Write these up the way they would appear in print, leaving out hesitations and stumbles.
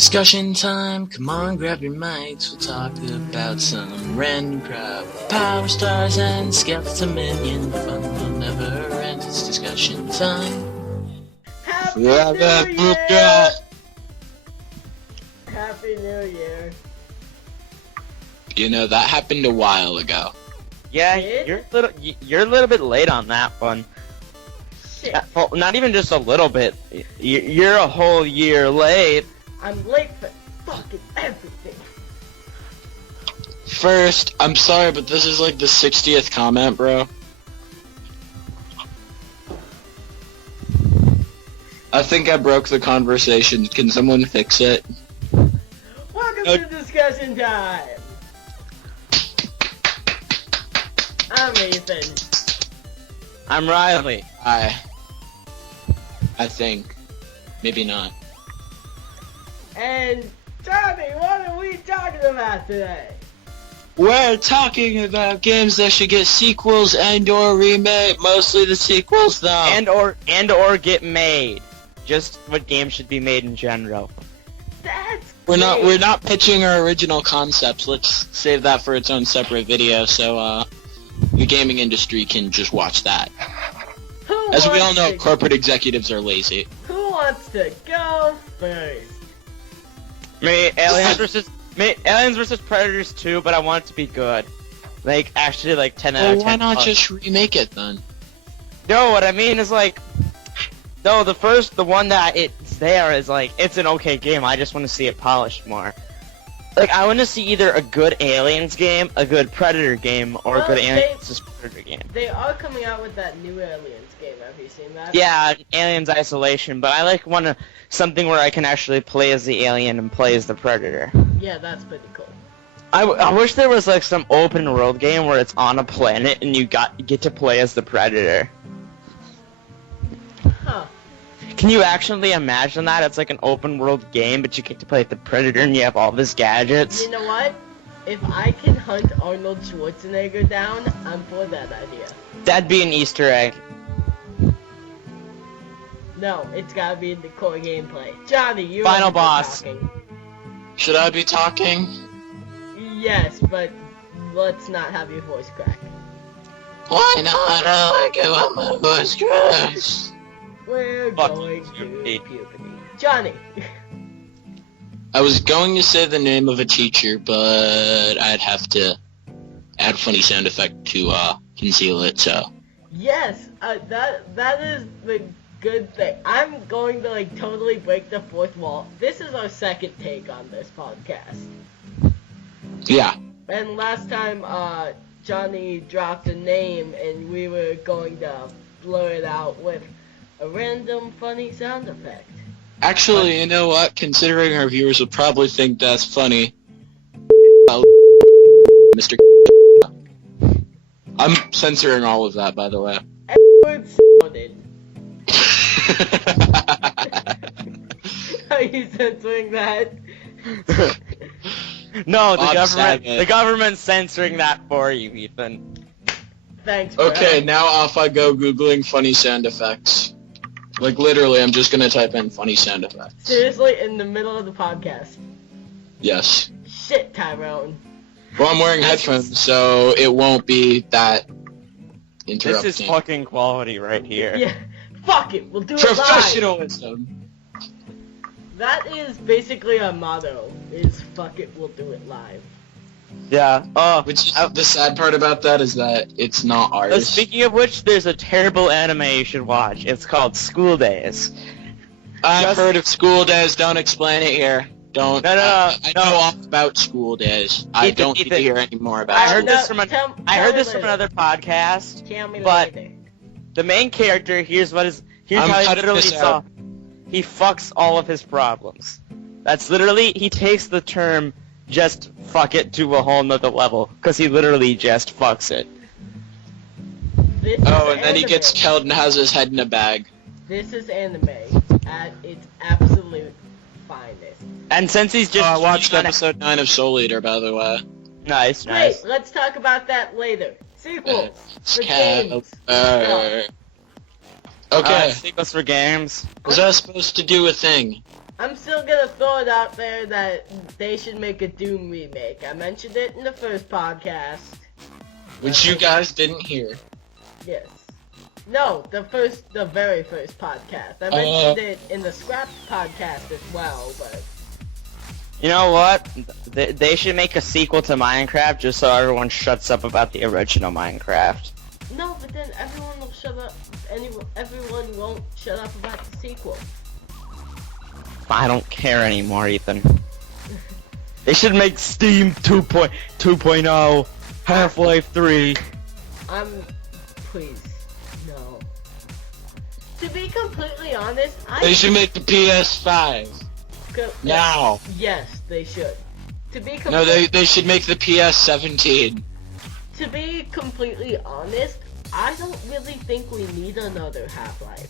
Discussion time, come on grab your mics, we'll talk about some random crap, power stars and skeleton minion, fun will never end, it's discussion time. Happy New Year! Happy New Year. You know, that happened a while ago. Yeah, you're a little bit late on that one. Shit. Well, not even just a little bit. You're a whole year late. I'm late for fucking everything. First, I'm sorry, but this is like the 60th comment, bro. I think I broke the conversation. Can someone fix it? Welcome to discussion time. I'm Ethan. I'm Riley. I think. Maybe not. And Tommy, what are we talking about today? We're talking about games that should get sequels and/or remake. Mostly the sequels, though. And or get made. Just what games should be made in general. That's We're great. not pitching our original concepts. Let's save that for its own separate video, so the gaming industry can just watch that. Who As we all wants know, to- corporate executives are lazy. Who wants to go first? Aliens vs Predators 2, but I want it to be good. Like, actually, like 10 out Well, of 10. why not just remake it then? No, what I mean is like, no, the one that it's there is like, it's an okay game. I just want to see it polished more. Like, I want to see either a good Aliens game, a good Predator game, or Well, a good Aliens vs Predator game. They are coming out with that new Aliens game. Have you seen that? Yeah, Aliens Isolation, but I like something where I can actually play as the alien and play as the Predator. Yeah, that's pretty cool. I wish there was like some open world game where it's on a planet and you get to play as the Predator. Huh. Can you actually imagine that? It's like an open world game, but you get to play the Predator and you have all these gadgets. You know what? If I can hunt Arnold Schwarzenegger down, I'm for that idea. That'd be an Easter egg. No, it's gotta be in the core gameplay. Johnny, you Final haven't been boss. talking. Should I be talking? Yes, but let's not have your voice crack. Why not? I like it when my voice cracks. We're Fuck going to you. puberty. Johnny. I was going to say the name of a teacher, but I'd have to add a funny sound effect to conceal it, so. Yes, that is the good thing. I'm going to like totally break the fourth wall. This is our second take on this podcast. Yeah. And last time, Johnny dropped a name and we were going to blur it out with a random funny sound effect. Actually, you know what? Considering our viewers would probably think that's funny. Mr. I'm censoring all of that, by the way. Edward sounded. Are you censoring that? No, Bob the government's censoring that for you, Ethan. Thanks, bro. Okay, now off I go googling funny sound effects. Like, literally, I'm just gonna type in funny sound effects. Seriously, in the middle of the podcast. Yes. Shit, Tyrone. Well, I'm wearing headphones, so it won't be that interrupting. This is fucking quality right here. Yeah. Fuck it, we'll do it live. Professionalism! That is basically our motto, is fuck it, we'll do it live. Yeah. Which is, the sad part about that is that it's not ours. Speaking of which, there's a terrible anime you should watch. It's called School Days. I've heard of school days, don't explain it here. Don't. No. I know all about school days. I don't need to hear any more about I it. heard No, this from tell me another podcast. Tell me But later. the main character, here's I'm how he cutting literally this saw. out. He fucks all of his problems. That's literally, he takes the term just fuck it to a whole nother level, because he literally just fucks it. This Oh, is and then he anime. gets killed and has his head in a bag. This is anime at its absolute finest. And since he's just I watched he's episode 9 of Soul Eater, by the way. Nice. Wait, let's talk about that later. Sequels for games. Okay. Sequels for games. Was I supposed to do a thing? I'm still gonna throw it out there that they should make a Doom remake. I mentioned it in the first podcast. Which you guys didn't hear. Yes. No, the very first podcast. I mentioned it in the Scraps podcast as well, but... You know what? They should make a sequel to Minecraft just so everyone shuts up about the original Minecraft. No, but then everyone will shut up. Everyone won't shut up about the sequel. I don't care anymore, Ethan. They should make Steam 2.0, Half-Life 3. Please, no. To be completely honest, They should make the PS5. Now. Yes, they should. No, they should make the PS17. To be completely honest, I don't really think we need another Half-Life.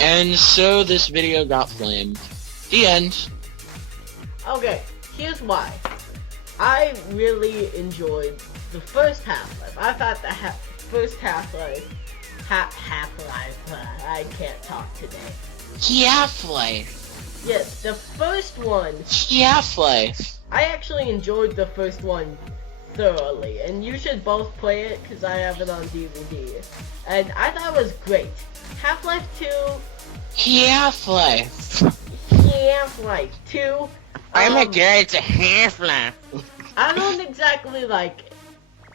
And so this video got flamed. The end. Okay, here's why. I really enjoyed the first Half-Life. I thought the first Half-Life... Half-Life... I can't talk today. Half-Life. Yes, the first one... Half-Life. I actually enjoyed the first one thoroughly, and you should both play it because I have it on DVD. And I thought it was great. Half-Life 2... Half-Life. Half-Life 2... I'm a guy, it's a Half-Life. I don't exactly like it.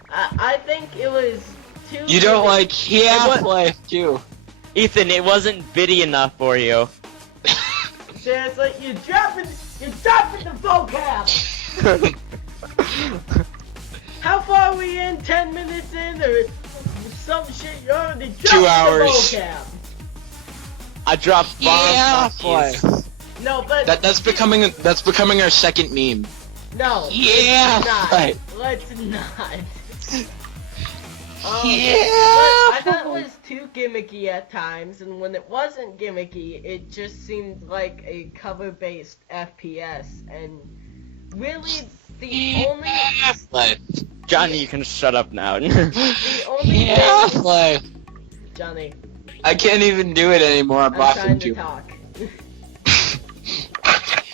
I think it was too... You don't like Half-Life 2. Ethan, it wasn't bitty enough for you. Seriously, you're dropping the vocab! How far are we in? 10 minutes in? Or some shit? You're already dropping 2 hours. the vocab. I dropped bombs. Half-Life. No, but... That's becoming our second meme. No. Half-Life. Let's not. Yeah. I thought it was too gimmicky at times, and when it wasn't gimmicky, it just seemed like a cover-based FPS, and really, the only... Half-Life. Johnny, you can shut up now. The only Half-Life. Johnny, I can't even do it anymore. I'm I'm laughing trying to too. talk.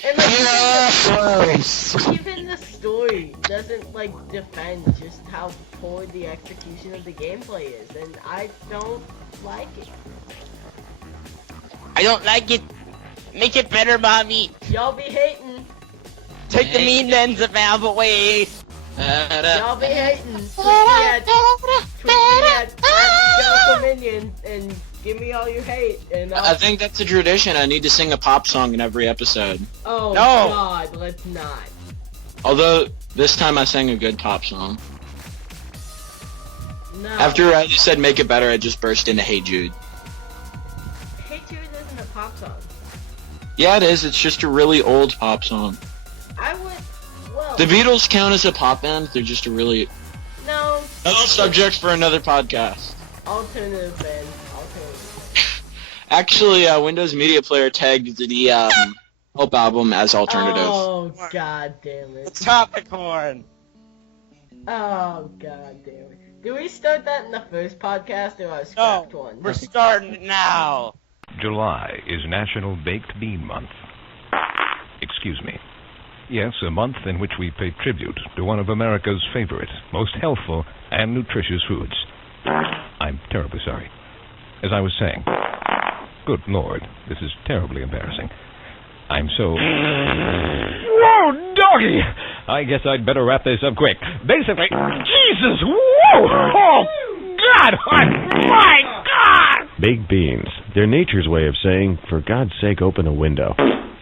And like, even the story doesn't like defend just how poor the execution of the gameplay is, and I don't like it. I don't like it. Make it better, mommy. Y'all be hating. Take the mean ends of out away. Y'all be hating. Tweet me at Skeletal Minion and give me all your hate. And I think that's a tradition. I need to sing a pop song in every episode. Oh No. God, let's not. Although this time I sang a good pop song. No. After I just said make it better, I just burst into Hey Jude. Hey Jude isn't a pop song. Yeah, it is. It's just a really old pop song. I would. Well. The Beatles count as a pop band. They're just a really... No. Another subject for another podcast. Alternative band. Alternative. Actually, Windows Media Player tagged the Hope album as alternative. Oh God damn it. Topic horn. Oh God damn it. Did we start that in the first podcast or I scrapped one? We're starting it now. July is National Baked Bean Month. Excuse me. Yes, a month in which we pay tribute to one of America's favorite, most healthful, and nutritious foods. I'm terribly sorry. As I was saying, good Lord, this is terribly embarrassing. I'm so... Whoa, doggy! I guess I'd better wrap this up quick. Basically, Jesus, whoa! Oh, God! My God! Baked beans. They're nature's way of saying, for God's sake, open a window.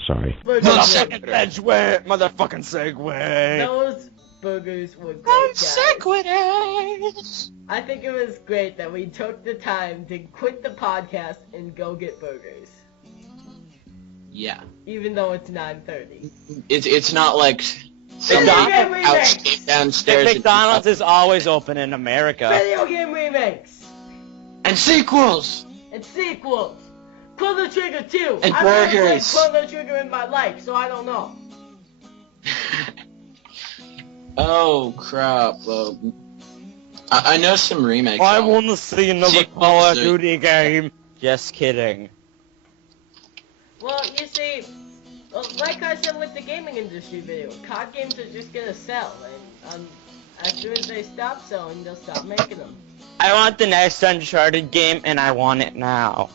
Sorry. Motherfucking Segway! Motherfucking Segway! Those burgers were great, guys. Sequitur. I think it was great that we took the time to quit the podcast and go get burgers. Yeah. Even though it's 9:30. It's not like somebody Video game out remakes. downstairs. McDonald's is always open in America. Video game remakes! And sequels. And sequels! Chrono Trigger 2! And I've never played burgers. Chrono Trigger in my life, so I don't know. Oh crap! I know some remakes. I want to see another Sequels, Call of dude. Duty game. Just kidding. Well, you see, like I said with the gaming industry video, card games are just gonna sell, and as soon as they stop selling, they'll stop making them. I want the next Uncharted game, and I want it now.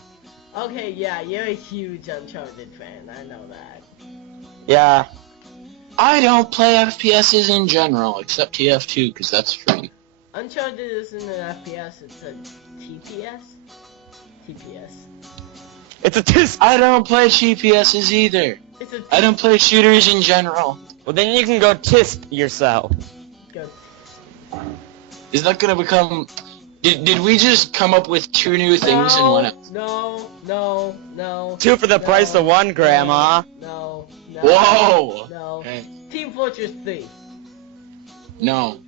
Okay, yeah, you're a huge Uncharted fan, I know that. Yeah. I don't play FPSs in general, except TF2, because that's free. Uncharted isn't an FPS, it's a TPS? TPS. It's a TIS. I don't play TPSs either. It's a I don't play shooters in general. Well, then you can go TISP yourself. Go. Is that gonna become... Did we just come up with 2 new things in one episode? No. 2 for the price of 1, Grandma. No. Whoa! No. Hey, Team Fortress 3. no.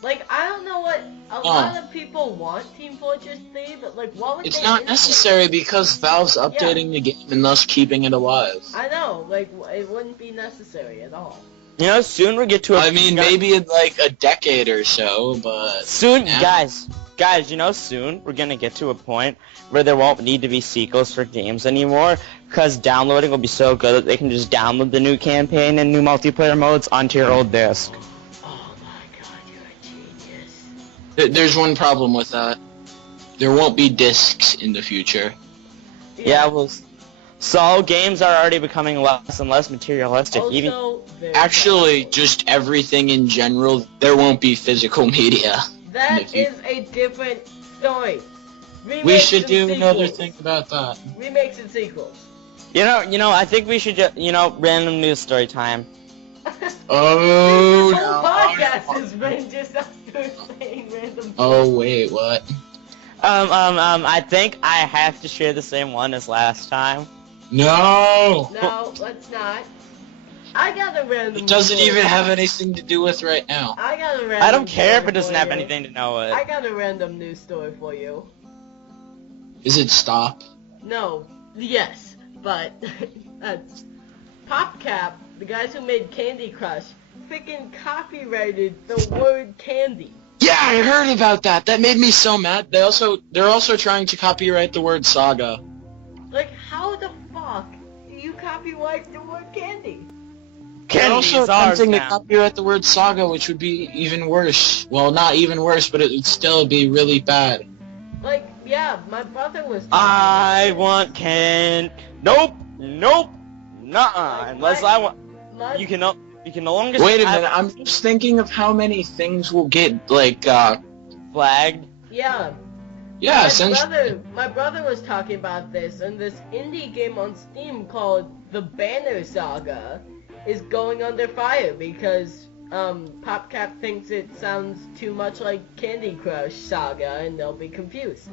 Like, I don't know what a lot of people want Team Fortress 3, but like, what would It's they not do? necessary because Valve's updating the game and thus keeping it alive. I know, like, it wouldn't be necessary at all. You know, soon we'll get to a... I mean, maybe in like a decade or so, but... Soon, now- guys, you know, soon we're gonna get to a point where there won't need to be sequels for games anymore, because downloading will be so good that they can just download the new campaign and new multiplayer modes onto your old disc. Oh my god, you're a genius. There's one problem with that. There won't be discs in the future. Yeah, well, so games are already becoming less and less materialistic. Even Also, Actually, just everything in general, there won't be physical media. that is a different story. We Remakes should and do another sequels. thing about that. Remakes and sequels. you know, I think we should just, random news story time. Oh, This whole no. podcast has been just us saying random Oh, wait, what? I think I have to share the same one as last time. No! No, let's not. I got a random It doesn't story. even have anything to do with right now. I got a random I don't care if story it doesn't for have you. anything to know with I it. got a random news story for you. Is it stop? No, yes, but PopCap, the guys who made Candy Crush, freaking copyrighted the word candy. Yeah, I heard about that. That made me so mad. They're also trying to copyright the word saga. Like, how the fuck do you copyright the word candy? They're also attempting to now. copyright the word saga, which would be even worse. Well, not even worse, but it would still be really bad. Like, yeah, my brother was. I want Nope, nuh-uh. Like, Unless what? I want. My, You can no longer. Wait a have minute, I'm just thinking of how many things will get, like, flagged. yeah. yeah, essentially. My brother was talking about this, and this indie game on Steam called the Banner Saga is going under fire because PopCap thinks it sounds too much like Candy Crush Saga, and they'll be confused.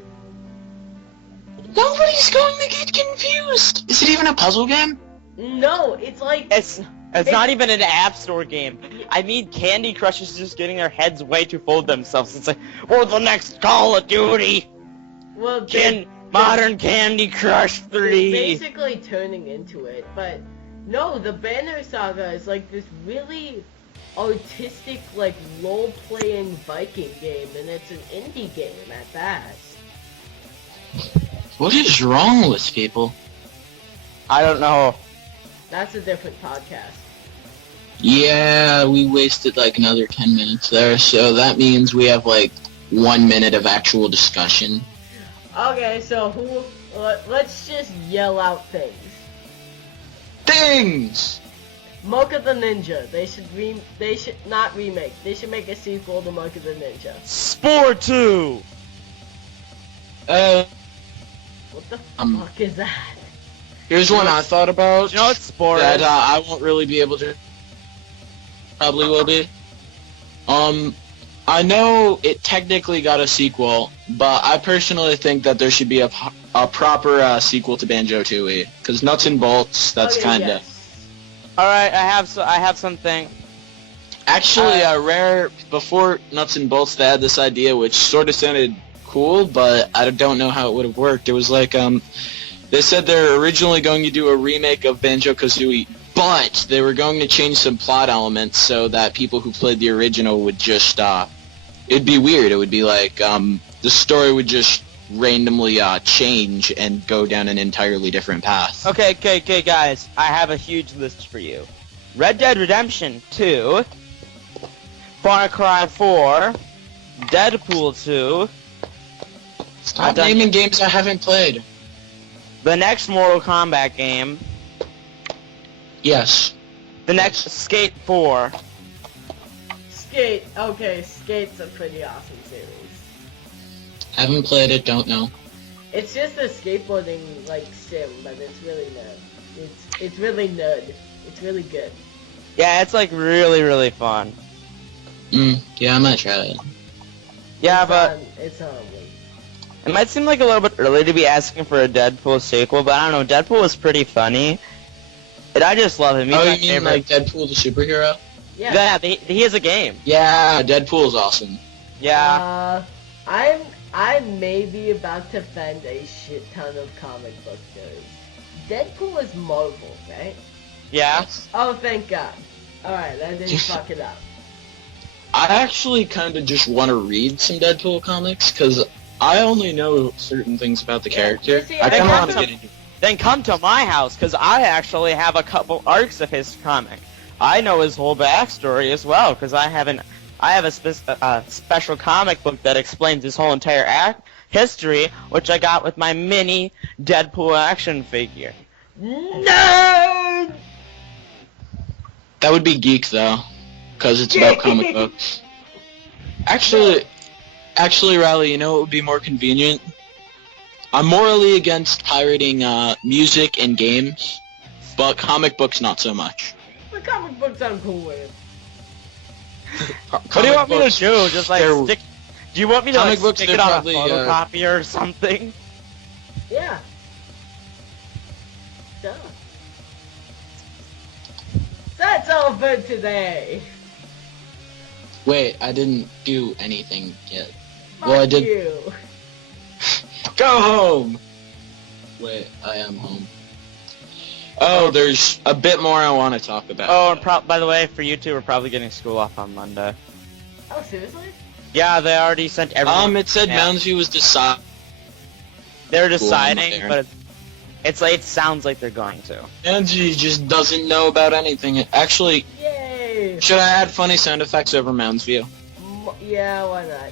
Nobody's going to get confused! Is it even a puzzle game? No, it's like It's not even an App Store game. I mean, Candy Crush is just getting their heads way too full of themselves. It's like, we're the next Call of Duty. well, Modern Candy Crush they're 3. basically turning into it, but no, the Banner Saga is like this really artistic, like role-playing Viking game, and it's an indie game at that. What is wrong with people? I don't know. That's a different podcast. Yeah, we wasted like another 10 minutes there, so that means we have like 1 minute of actual discussion. Okay, so let's just yell out things. Things! Mocha the Ninja. They should not remake. They should make a sequel to Mocha the Ninja. Spore 2. What the Um, fuck is that? Here's one I thought about. You know what Spore that is? I won't really be able to. Probably will be. I know it technically got a sequel, but I personally think that there should be a proper sequel to Banjo-Tooie, because Nuts and Bolts, that's Okay, kind of. yes. All right, I have something. Actually, Rare, before Nuts and Bolts, they had this idea which sort of sounded cool, but I don't know how it would have worked. It was like, they said they're originally going to do a remake of Banjo-Kazooie, but they were going to change some plot elements so that people who played the original would just, it'd be weird. It would be like, the story would just randomly change and go down an entirely different path. Okay, guys. I have a huge list for you. Red Dead Redemption 2, Far Cry 4, Deadpool 2. Stop naming games I haven't played. The next Mortal Kombat game. Yes. The next Skate 4. Skate. Okay, Skate's a pretty awesome series. Haven't played it, don't know. It's just a skateboarding like sim, but it's really nerd. It's really nerd. It's really good. Yeah, it's like really fun. Yeah, I might try it. Yeah, but it's on. it might seem like a little bit early to be asking for a Deadpool sequel, but I don't know. Deadpool was pretty funny. And I just love him. He's my you mean favorite. like Deadpool the superhero? Yeah. Yeah, he has a game. Yeah, Deadpool's awesome. Yeah. I may be about to offend a shit ton of comic book nerds. Deadpool is Marvel, right? Yeah. Oh, thank God. Alright, I didn't fuck it up. I actually kind of just want to read some Deadpool comics, because I only know certain things about the character. See, I kind of I want to have get into it. Then come to my house, because I actually have a couple arcs of his comic. I know his whole backstory as well, because I have a special comic book that explains his whole entire history, which I got with my mini Deadpool action figure. Nerd! That would be geek, though, because it's about comic books. Actually, Riley, you know what would be more convenient? I'm morally against pirating music and games, but comic books not so much. The comic books I'm cool with. What do you want me to do? Just like they're- stick? Do you want me to like, Comic books, stick they're it on probably, a photocopier or something? Yeah. Duh. That's all for today. Wait, I didn't do anything yet. Fuck Well, I did. you. Go home! Wait, I am home. Oh, there's a bit more I want to talk about. Oh, and by the way, for you two, we're probably getting school off on Monday. Oh, seriously? Yeah, they already sent everyone. It said Yeah. Mounds View was decided. They're Cool, I'm deciding, there. but it's like it sounds like they're going to. Mounds View just doesn't know about anything. Actually, Yay! should I add funny sound effects over Mounds View? Yeah, why not?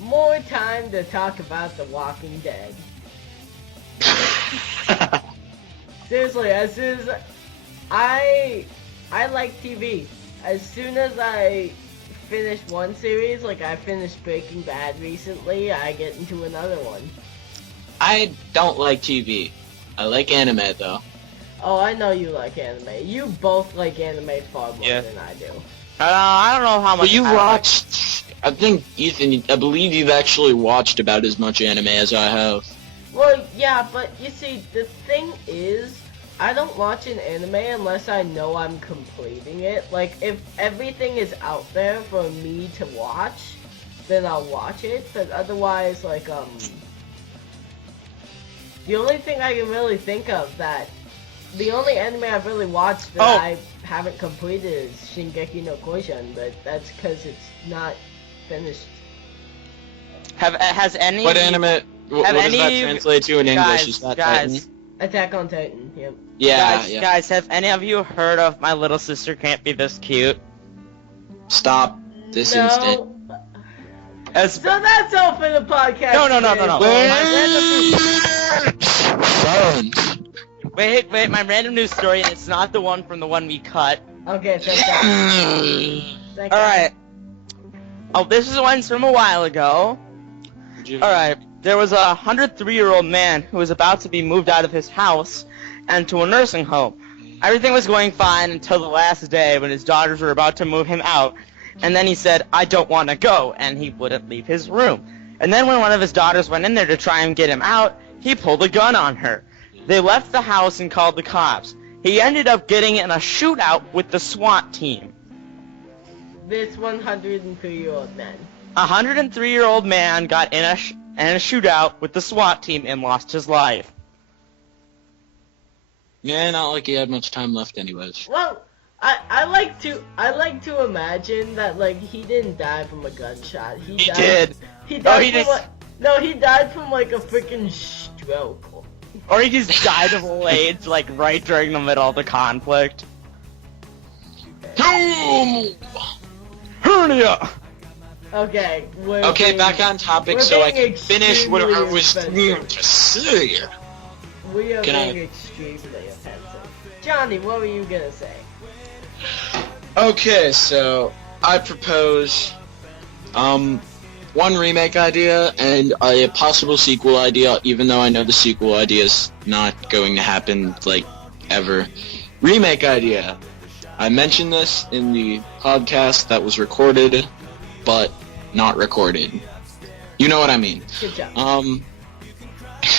More time to talk about The Walking Dead. Seriously, as soon as I like TV. As soon as I finish one series, like I finished Breaking Bad recently, I get into another one. I don't like TV. I like anime, though. Oh, I know you like anime. You both like anime far more Yeah. than I do. I don't know how much. But you I like- watched... I think, Ethan, I believe you've actually watched about as much anime as I have. Well, yeah, but you see, the thing is, I don't watch an anime unless I know I'm completing it. Like, if everything is out there for me to watch, then I'll watch it, but otherwise, like, the only thing I can really think of the only anime I've really watched that I haven't completed is Shingeki no Kyojin, but that's because it's not finished. Has any? What anime... What Have does any that translate to in English? guys, Is that guys, Titan? Attack on Titan, yep. Yeah, yeah. Guys, have any of you heard of My Little Sister Can't Be This Cute? Stop this No. instant. As So that's all for the podcast. No. today. Wait, my random news story, and it's not the one from the one we cut. Okay, thank God. Thank God. Alright. Oh, this is one from a while ago. Alright, there was a 103-year-old man who was about to be moved out of his house and to a nursing home. Everything was going fine until the last day when his daughters were about to move him out, and then he said, "I don't want to go," and he wouldn't leave his room. And then when one of his daughters went in there to try and get him out, he pulled a gun on her. They left the house and called the cops. He ended up getting in a shootout with the SWAT team. This 103-year-old man. A 103-year-old man got in a shootout with the SWAT team and lost his life. Yeah, not like he had much time left anyways. Well, I like to imagine that like he didn't die from a gunshot. He died. did. He died he from just- No, he died from like a freaking stroke. Or he just died of old age, like right during the middle of the conflict. Hernia! Okay, Okay, back on topic so I can finish what I was extremely going to say. We are Can I- being extremely offensive. Johnny, what were you gonna say? Okay, so I propose one remake idea and a possible sequel idea, even though I know the sequel idea is not going to happen, like, ever. Remake idea. I mentioned this in the podcast that was recorded, but not recorded. You know what I mean. Good job.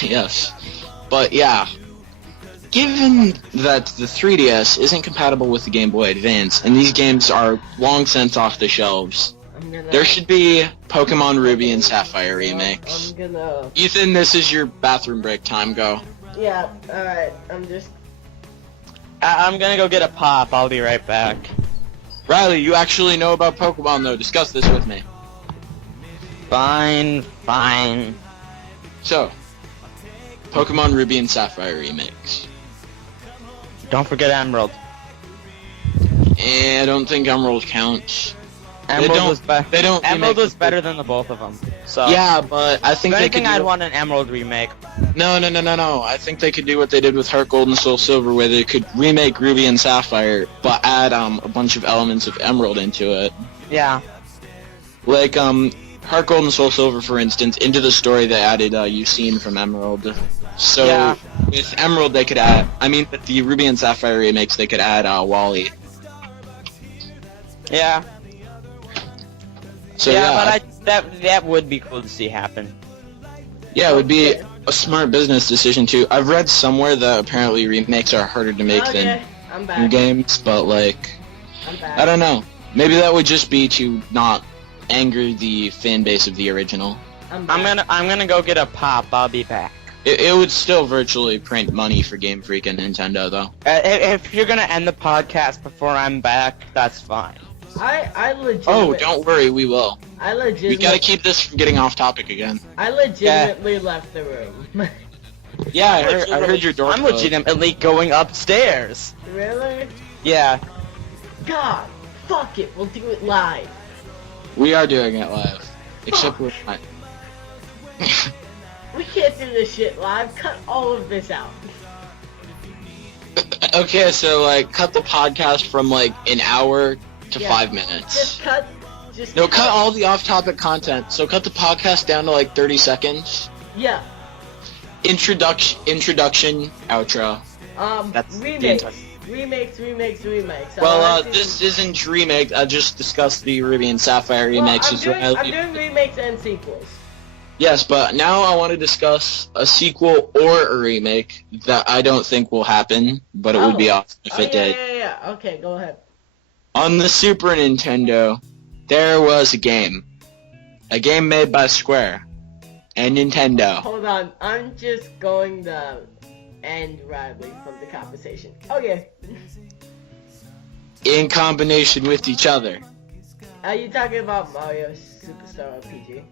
Yes. But yeah. Given that the 3DS isn't compatible with the Game Boy Advance, and these games are long since off the shelves, there should be Pokemon Ruby and Sapphire remakes. I'm gonna... Ethan, this is your bathroom break time, go. Yeah, alright, I'm gonna go get a pop, I'll be right back. Riley, you actually know about Pokemon though, discuss this with me. Fine. So, Pokemon Ruby and Sapphire remakes. Don't forget Emerald. I don't think Emerald counts. Emerald was They don't Emerald remake was better than the both of them. So Yeah, but I think if they anything, could I'd do... want an Emerald remake. No. I think they could do what they did with Heart Gold and Soul Silver, where they could remake Ruby and Sapphire, but add a bunch of elements of Emerald into it. Yeah. Like Heart Gold and Soul Silver, for instance, into the story they added Eugene from Emerald. So Yeah. with Emerald they could add, with the Ruby and Sapphire remakes they could add Wally. Yeah. So But that would be cool to see happen. yeah, it would be a smart business decision too. I've read somewhere that apparently remakes are harder to make Okay, I'm than back. new games, but like, I'm back. I don't know. Maybe that would just be to not anger the fan base of the original. I'm back. I'm gonna go get a pop. I'll be back. It would still virtually print money for Game Freak and Nintendo though. If you're gonna end the podcast before I'm back, that's fine. I legitimately... Oh, don't worry, we will. I We legitimately... gotta keep this from getting off topic again. I legitimately left the room. Yeah, I heard your door I'm close. legitimately going upstairs. Really? Yeah. God, fuck it, we'll do it live. We are doing it live. Except we're not. We can't do this shit live. Cut all of this out. Okay, so like, cut the podcast from like an hour to Yeah. 5 minutes. Just cut. Just No, cut all the off-topic content. So cut the podcast down to like 30 seconds. Yeah. Introduction, outro. That's the Remakes. entire- Remakes. Well, this isn't remake. I just discussed the Ruby and Sapphire remakes. I'm doing remakes and sequels. Yes, but now I want to discuss a sequel or a remake that I don't think will happen, but it would be awesome if it did. Yeah. Okay, go ahead. On the Super Nintendo, there was a game made by Square and Nintendo. Hold on, I'm just going to end Riley from the conversation. Okay. In combination with each other. Are you talking about Mario Superstar RPG?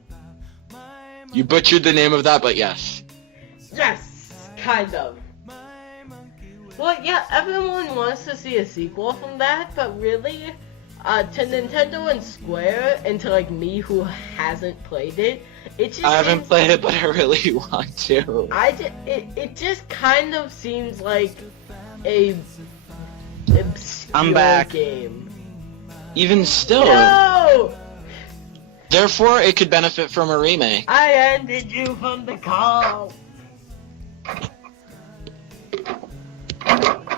You butchered the name of that, but yes. Yes, kind of. Well, yeah, everyone wants to see a sequel from that, but really, to Nintendo and Square, and to like me who hasn't played it, it just I haven't seems- played it, but I really want to. it just kind of seems like a obscure I'm back. game. Even still. No! Therefore, it could benefit from a remake. I ended you from the call.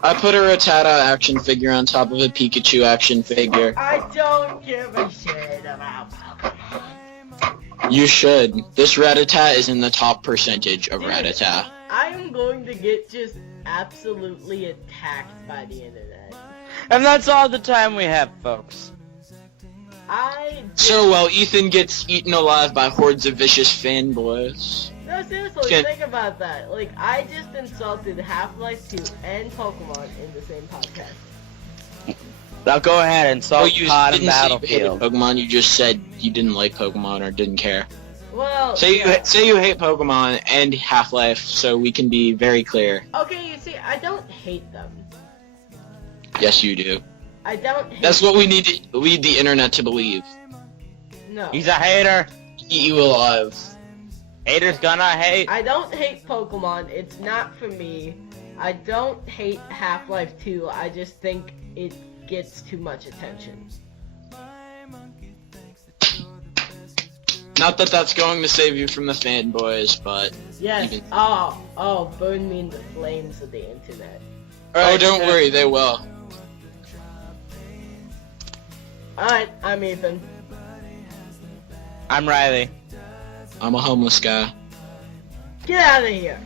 I put a Rattata action figure on top of a Pikachu action figure. I don't give a shit about Pokemon. You should. This Rattata is in the top percentage of Rattata. I am going to get just absolutely attacked by the internet. And that's all the time we have, folks. So while Ethan gets eaten alive by hordes of vicious fanboys. No, seriously, Okay. think about that. Like, I just insulted Half-Life 2 and Pokemon in the same podcast. Now go ahead and Oh, solve you Pod and didn't say you hated Battlefield. Pokemon, you just said you didn't like Pokemon or didn't care. Well, Say yeah. you hate Pokemon and Half-Life, so we can be very clear. Okay, you see, I don't hate them. Yes, you do. I don't hate That's what we need to lead the internet to believe. No. He's a hater. Eat you alive. Haters gonna hate. I don't hate Pokemon. It's not for me. I don't hate Half-Life 2. I just think it gets too much attention. Not that that's going to save you from the fanboys, but... Yes. Even- Oh, burn me in the flames of the internet. Oh, don't worry, they will. Alright, I'm Ethan. I'm Riley. I'm a homeless guy. Get out of here.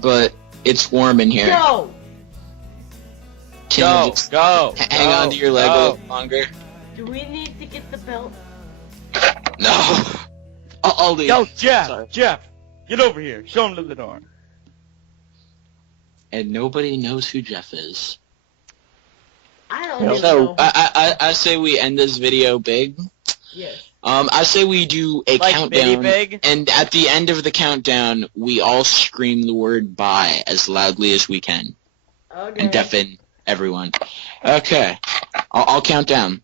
But it's warm in here. Go! Can you Go, just go. hang on to your leg a go. little longer? Do we need to get the belt? No. I'll leave. Yo, Jeff, Sorry. Jeff, get over here. Show him to the door. And nobody knows who Jeff is. I don't even So know. I say we end this video big. Yes. I say we do a Like Bitty countdown, Big? and at the end of the countdown, we all scream the word "bye" as loudly as we can, Okay. and deafen everyone. Okay, I'll count down.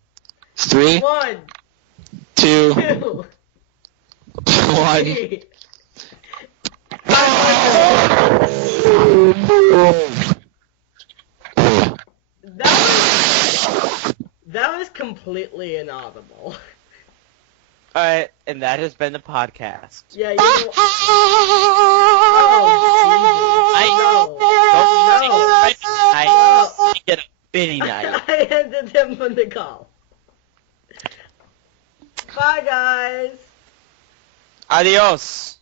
3, 1, 2, 2, 1. 3. That was completely inaudible. Alright, and that has been the podcast. Yeah, you know. Oh, Jesus. I get a bitty night. I ended him from the call. Bye, guys. Adios.